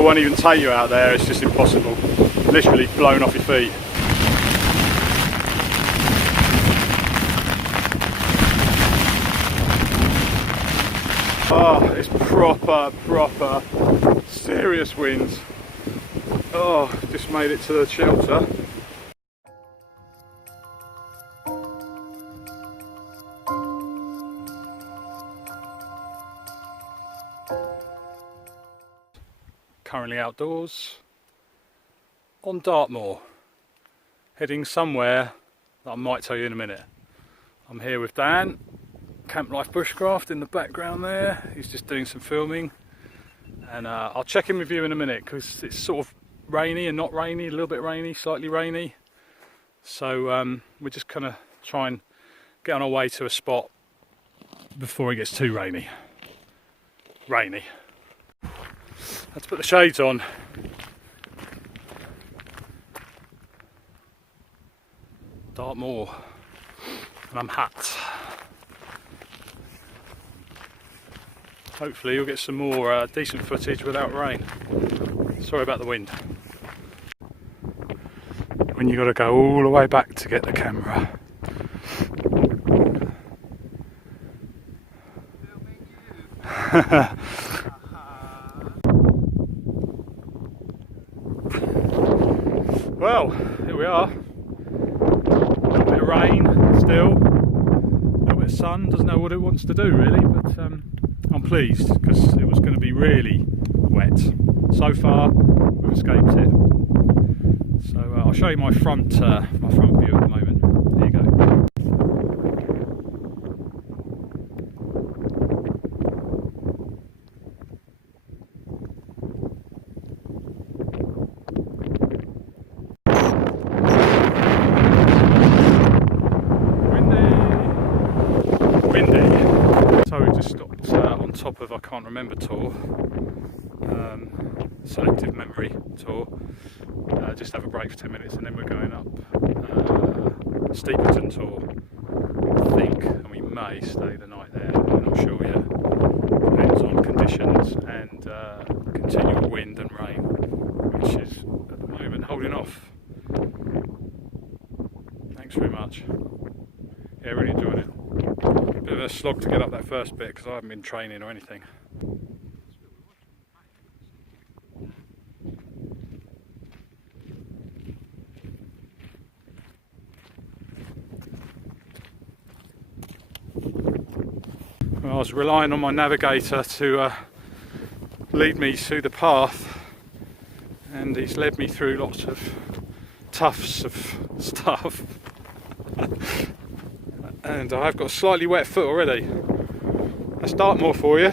I won't even take you out there, it's just impossible. Literally blown off your feet. Oh, it's proper serious winds. Oh, just made it to the shelter. Currently outdoors on Dartmoor, heading somewhere that I might tell you in a minute. I'm here with Dan, Camp Life BushCraft in the background there. He's just doing some filming, and I'll check in with you in a minute because it's sort of rainy and not rainy, a little bit rainy, slightly rainy. So we're just gonna try and get on our way to a spot before it gets too rainy. Let's put the shades on. Dartmoor, and I'm hot. Hopefully you'll get some more decent footage without rain. Sorry about the wind. When you got to go all the way back to get the camera. Well, here we are. A little bit of rain still, a little bit of sun, doesn't know what it wants to do really, but I'm pleased because it was going to be really wet. So far we've escaped it. So I'll show you my front view at the moment. Here you go. On top of I can't remember tour, selective memory tour. Just have a break for 10 minutes and then we're going up Steepleton tour, I think, and we may stay the night there. I'm not sure yet. Depends on conditions and continual wind and rain, which is at the moment holding off. Thanks very much. Yeah, really enjoying it. Bit of a slog to get up that first bit because I haven't been training or anything. Well, I was relying on my navigator to lead me through the path, and he's led me through lots of tufts of stuff. And I've got a slightly wet foot already. That's Dartmoor for you.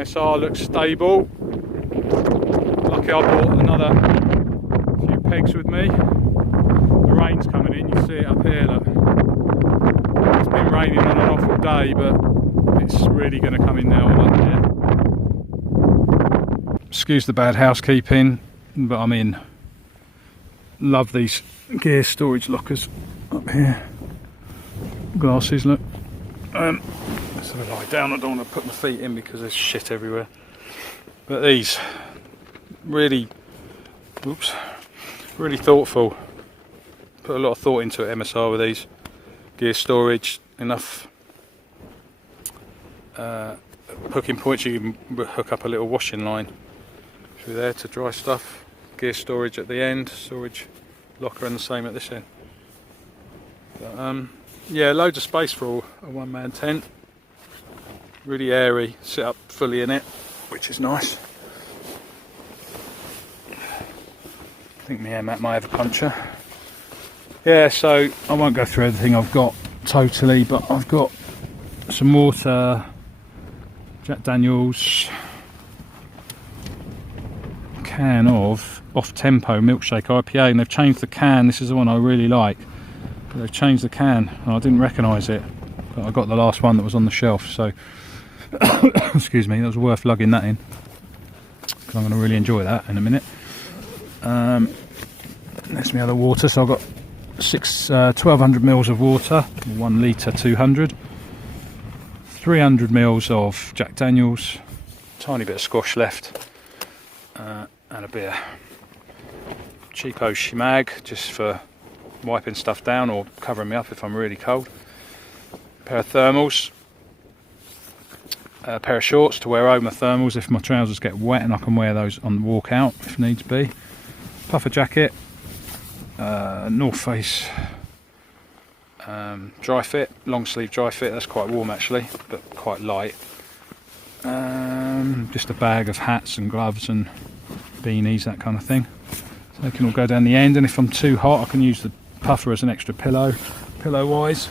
MSR looks stable. Lucky I brought another few pegs with me. The rain's coming in, you see it up here, look. It's been raining on and off all day, but it's really going to come in now up here. Excuse the bad housekeeping, but I'm in. Love these gear storage lockers up here. Glasses, look. So I lie down, I don't want to put my feet in because there's shit everywhere. But these, really, really thoughtful. Put a lot of thought into it, MSR, with these. Gear storage, enough hooking points. You can hook up a little washing line through there to dry stuff. Gear storage at the end, storage locker, and the same at this end. But, yeah, loads of space for a one-man tent. Really airy, sit up fully in it, which is nice. I think my air mat might have a puncture. Yeah, so I won't go through everything I've got totally, but I've got some water, Jack Daniels, can of off-tempo milkshake IPA, and they've changed the can. This is the one I really like, but they've changed the can and I didn't recognise it, but I got the last one that was on the shelf, so excuse me, that was worth lugging that in because I'm going to really enjoy that in a minute. There's my other water, so I've got 1200 mils of water, 1 litre 200, 300 mils of Jack Daniels, tiny bit of squash left, and a beer. Cheapo shemag, just for wiping stuff down or covering me up if I'm really cold. A pair of thermals, a pair of shorts to wear over my thermals if my trousers get wet, and I can wear those on the walk out if needs be. Puffer jacket, North Face dry fit, long sleeve dry fit. That's quite warm actually, but quite light. Just a bag of hats and gloves and beanies, that kind of thing. So they can all go down the end, and if I'm too hot I can use the puffer as an extra pillow. Pillow wise,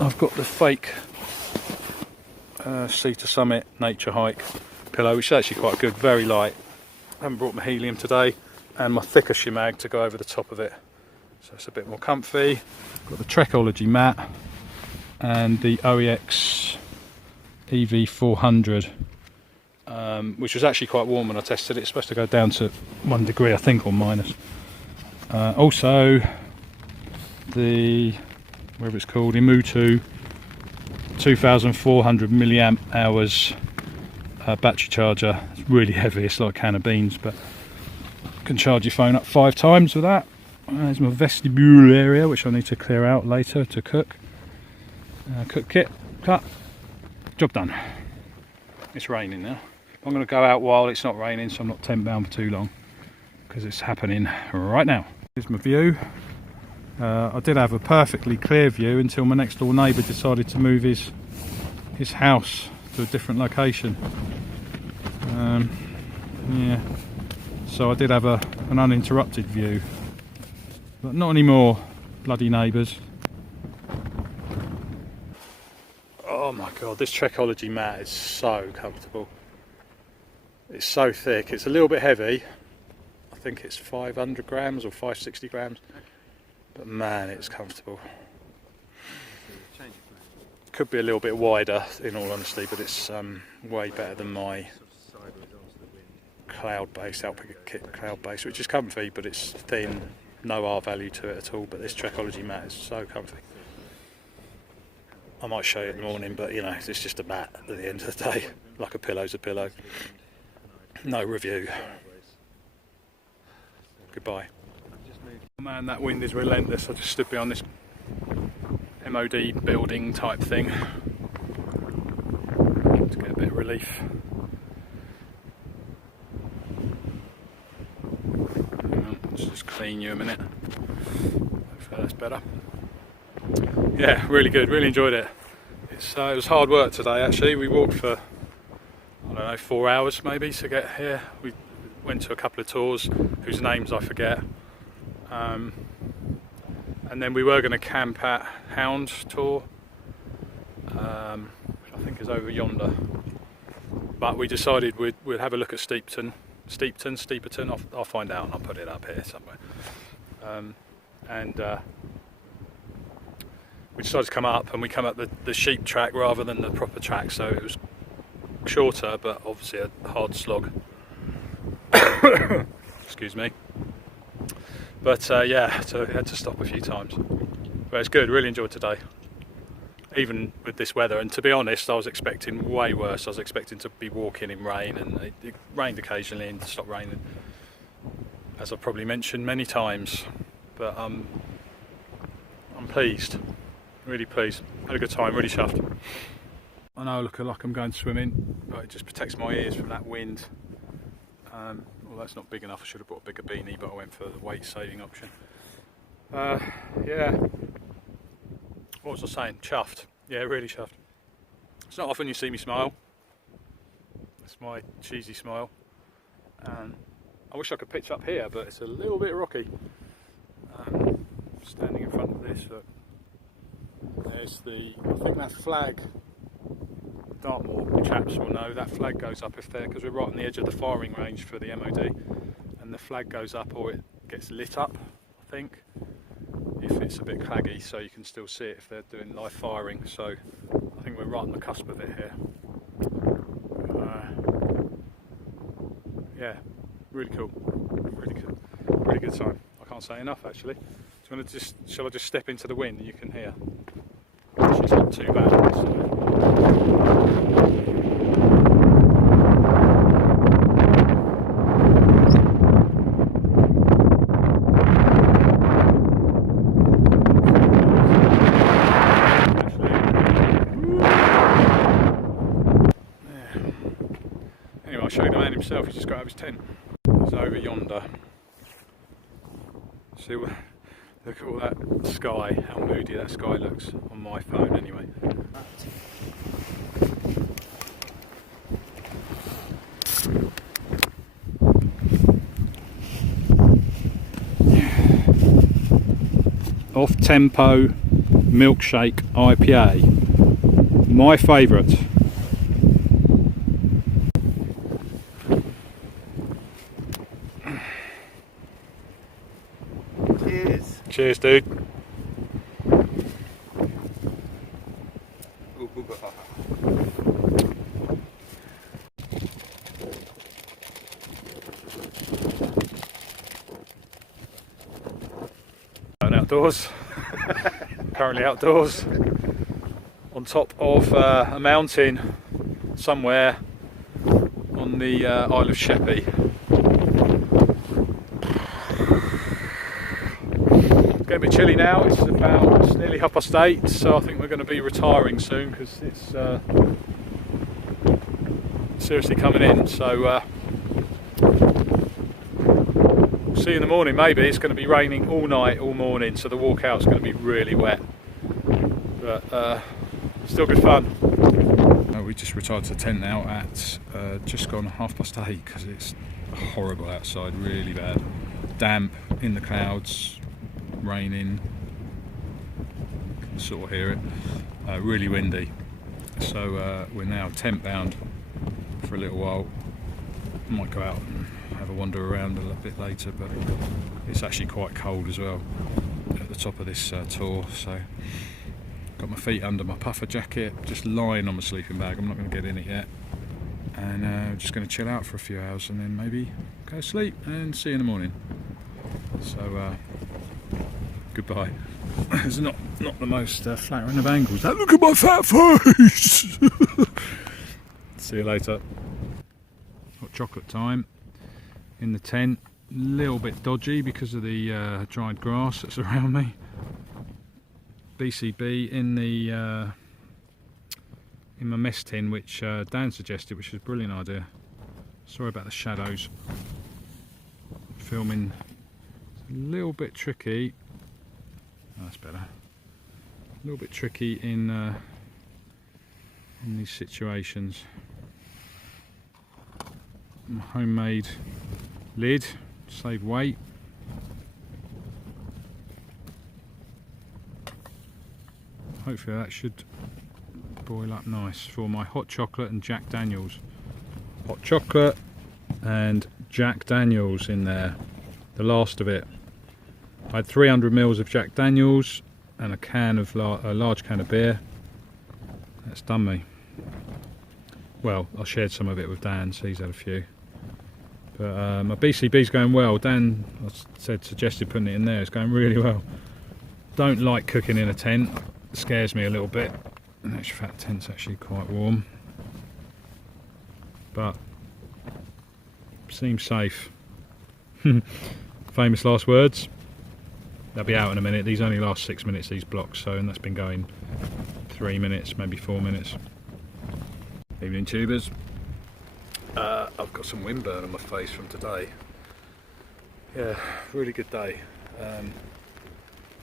I've got the fake Sea to Summit Nature Hike pillow, which is actually quite good, very light. I haven't brought my helium today, and my thicker shemag to go over the top of it, so it's a bit more comfy. Got the Trekology mat and the OEX EV400, which was actually quite warm when I tested it. It's supposed to go down to 1 degree I think, or minus. Also the, whatever it's called, Imutu 2400 milliamp hours battery charger. It's really heavy, it's like a can of beans, but you can charge your phone up 5 times with that. There's my vestibule area, which I need to clear out later to cook. Cook kit, cut, job done. It's raining now. I'm going to go out while it's not raining, so I'm not tent bound for too long, because it's happening right now. Here's my view. I did have a perfectly clear view until my next door neighbour decided to move his house to a different location. Yeah, so I did have an uninterrupted view, but not anymore, bloody neighbours. Oh my god, this Trekology mat is so comfortable. It's so thick, it's a little bit heavy. I think it's 500 grams or 560 grams, but man, it's comfortable. Could be a little bit wider in all honesty, but it's way better than my cloud base, Outpicker kit cloud base, which is comfy, but it's thin, no R value to it at all. But this Trekology mat is so comfy. I might show you in the morning, but you know, it's just a mat at the end of the day. Like a pillow's a pillow. No review. Goodbye. Man, that wind is relentless. I just stood behind this MOD building type thing to get a bit of relief. Let's just clean you a minute. Hopefully that's better. Yeah, really good, really enjoyed it. It was hard work today actually. We walked for, I don't know, 4 hours maybe to get here. We went to a couple of tours whose names I forget. And then we were going to camp at Hound Tour, which I think is over yonder. But we decided we'd have a look at Steeperton. I'll find out and I'll put it up here somewhere. We decided to come up, and we come up the sheep track rather than the proper track, so it was shorter but obviously a hard slog. Excuse me. But yeah, so we had to stop a few times. But it's good, really enjoyed today. even with this weather. And to be honest, I was expecting way worse. I was expecting to be walking in rain, and it rained occasionally and stopped raining, as I've probably mentioned many times. But I'm pleased, really pleased. Had a good time, really chuffed. I know I look like I'm going swimming, but it just protects my ears from that wind. Well, that's not big enough. I should have bought a bigger beanie, but I went for the weight saving option. Yeah. What was I saying? Chuffed. Yeah, really chuffed. It's not often you see me smile. That's my cheesy smile. I wish I could pitch up here, but it's a little bit rocky. Standing in front of this, look. There's I think that flag, Dartmoor chaps will know, that flag goes up if they're, because we're right on the edge of the firing range for the MOD, and the flag goes up, or it gets lit up, I think, if it's a bit claggy, so you can still see it if they're doing live firing. So I think we're right on the cusp of it here. Yeah, really cool, really good time. I can't say enough actually. Shall I just step into the wind and you can hear? It's not too bad on this side. Anyway, I'll show you the man himself. He's just got out of his tent. He's over yonder. See what? Look at all that sky, how moody that sky looks on my phone anyway. Off Tempo Milkshake IPA, my favourite. Cheers, dude. Outdoors. Currently outdoors on top of a mountain somewhere on the Isle of Sheppey. A bit chilly now. It's nearly 8:30, so I think we're going to be retiring soon because it's seriously coming in. So we'll see you in the morning. Maybe it's going to be raining all night, all morning, so the walkout's going to be really wet. But still good fun. We just retired to the tent now at just gone 8:30 because it's horrible outside, really bad, damp, in the clouds. Raining, you can sort of hear it, really windy, so we're now tent bound for a little while. Might go out and have a wander around a little bit later, but it's actually quite cold as well at the top of this tour, so got my feet under my puffer jacket, just lying on my sleeping bag. I'm not going to get in it yet, and just going to chill out for a few hours and then maybe go to sleep and see you in the morning. So goodbye. It's not the most flattering of angles. Look at my fat face! See you later. Hot chocolate time in the tent. A little bit dodgy because of the dried grass that's around me. BCB in my mess tin, which Dan suggested, which is a brilliant idea. Sorry about the shadows. Filming a little bit tricky. Oh, that's better. A little bit tricky in these situations. Homemade lid, save weight. Hopefully that should boil up nice for my hot chocolate and Jack Daniels. Hot chocolate and Jack Daniels in there, the last of it. I had 300 ml of Jack Daniels and a large can of beer. That's done me. Well, I shared some of it with Dan, so he's had a few. But my BCB's going well. Dan suggested putting it in there. It's going really well. Don't like cooking in a tent. It scares me a little bit. In actual fact, the tent's actually quite warm, but seems safe. Famous last words. They'll be out in a minute. These only last 6 minutes, these blocks, so, and that's been going 3 minutes, maybe 4 minutes. Evening tubers. I've got some windburn on my face from today. Yeah, really good day.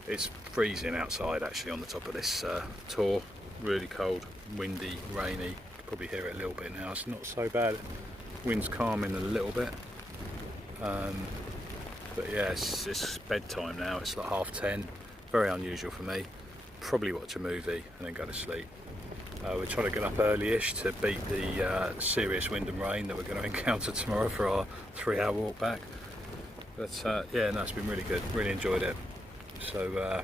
It's freezing outside actually on the top of this tour. Really cold, windy, rainy. You can probably hear it a little bit now. It's not so bad. Wind's calming a little bit. But yeah, it's bedtime now. It's like 10:30. Very unusual for me. Probably watch a movie and then go to sleep. We're trying to get up early-ish to beat the serious wind and rain that we're going to encounter tomorrow for our 3-hour walk back. But yeah, no, it's been really good. Really enjoyed it. So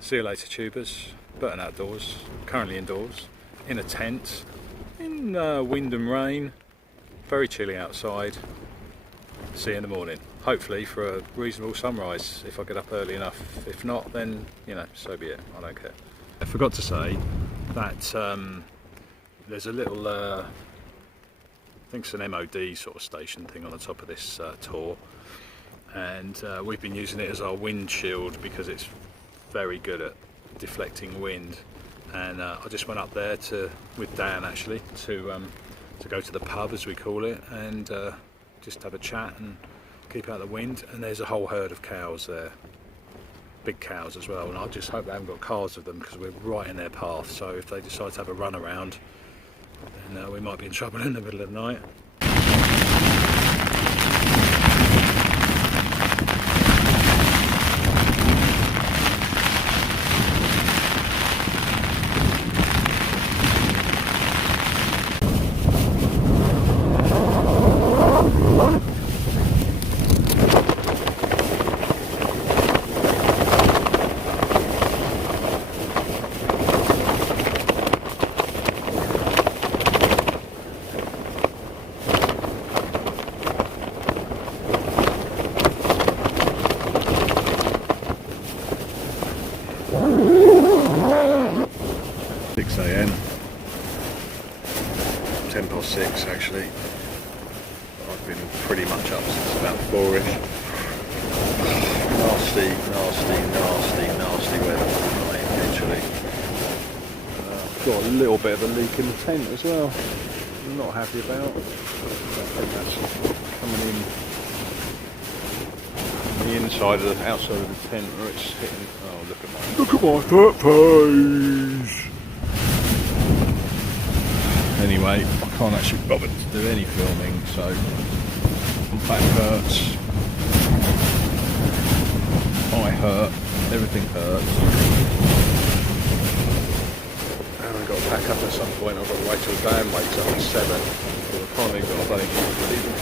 see you later, tubers. Burton outdoors. Currently indoors, in a tent, in wind and rain. Very chilly outside. See you in the morning. Hopefully for a reasonable sunrise if I get up early enough. If not, then you know, so be it. I don't care. I forgot to say that there's a little, I think it's an MOD sort of station thing on the top of this tour, and we've been using it as our wind shield because it's very good at deflecting wind. And I just went up there with Dan actually to go to the pub, as we call it, and just have a chat and keep out the wind. And there's a whole herd of cows there. Big cows as well, and I just hope they haven't got cars with them because we're right in their path, so if they decide to have a run around, then we might be in trouble in the middle of the night. 6 AM, 6 actually. I've been pretty much up since about 4ish. Nasty weather tonight, literally. Got a little bit of a leak in the tent as well. I'm not happy about. I think that's coming in the inside of the outside of the tent where it's hitting. Oh, look at my foot page. Anyway, I can't actually bother to do any filming, so my back hurts, I hurt, everything hurts. And I've got to pack up at some point. I've got to wait till Dan wakes up at 7. I can't even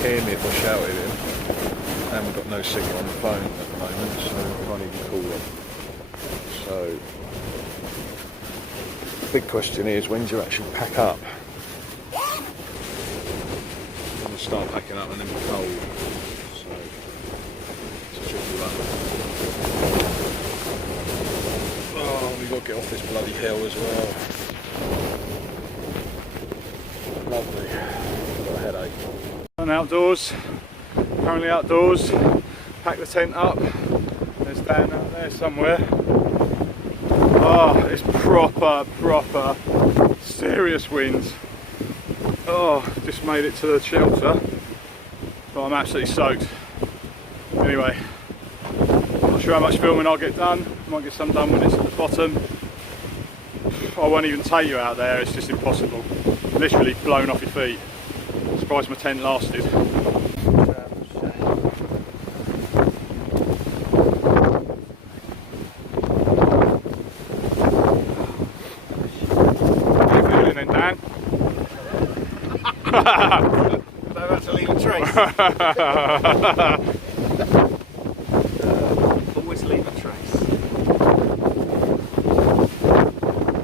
hear me if I shout at him. And we've got no signal on the phone at the moment, so I can't even call him. So, the big question is, when do you actually pack up? I'm going to start packing up and then be cold. So, it's a tricky one. Oh, we've got to get off this bloody hill as well. Lovely. Got a headache. I'm outdoors. Currently outdoors. Pack the tent up. There's Dan out there somewhere. Oh, it's proper serious winds. Oh, just made it to the shelter, but I'm absolutely soaked. Anyway, not sure how much filming I'll get done. Might get some done when it's at the bottom. I won't even take you out there, it's just impossible. Literally blown off your feet. Surprised my tent lasted. About to leave a trace. Always leave a trace.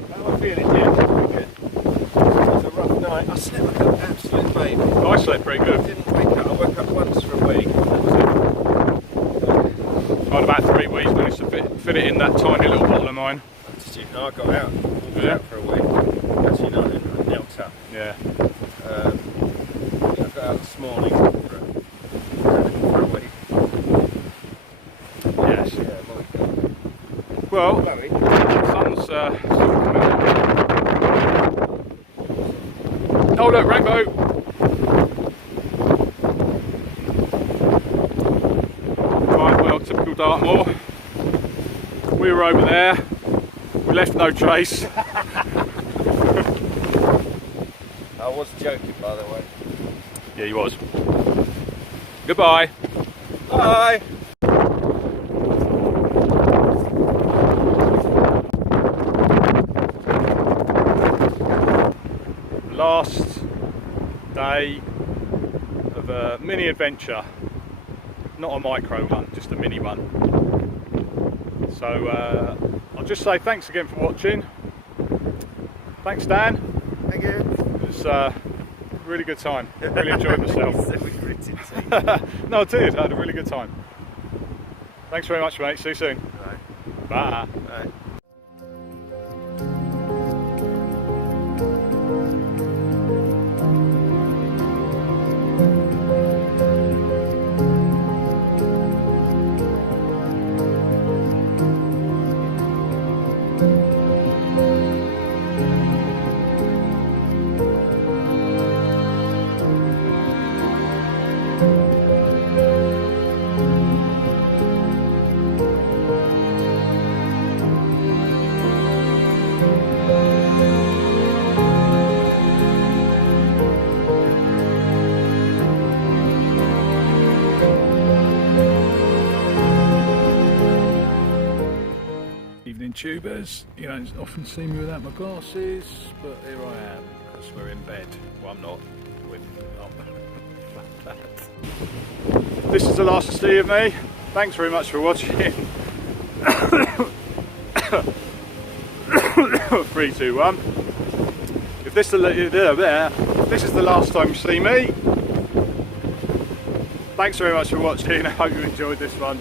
How am I feeling, Jim? Good. It was a rough night. I slept like an absolute baby. I slept pretty good. I didn't wake up. I woke up once for a week. I had about 3 weeks, managed to fit it in that tiny little bottle of mine. Did you? No, I got out. was Yeah. out for a week. Actually, not in Delta. Yeah. I got out this morning for a week. Yes. Yeah, Well, Chloe. the sun's sort of coming out. Oh look, rainbow! Right, well, typical Dartmoor. We were over there. We left no trace. I was joking, by the way. Yeah, he was. Goodbye. Bye. Last day of a mini adventure. Not a micro one, just a mini one. So I'll just say thanks again for watching. Thanks, Dan. Thank you. It was a really good time. Really enjoyed myself. No, I did. I had a really good time. Thanks very much, mate. See you soon. Right. Bye. Right. Evening tubers, you don't often see me without my glasses, but here I am, because we're in bed. Well, I'm not, with This is the last to see of me. Thanks very much for watching. 3, 2, 1. If this is the last time you see me, thanks very much for watching. I hope you enjoyed this one.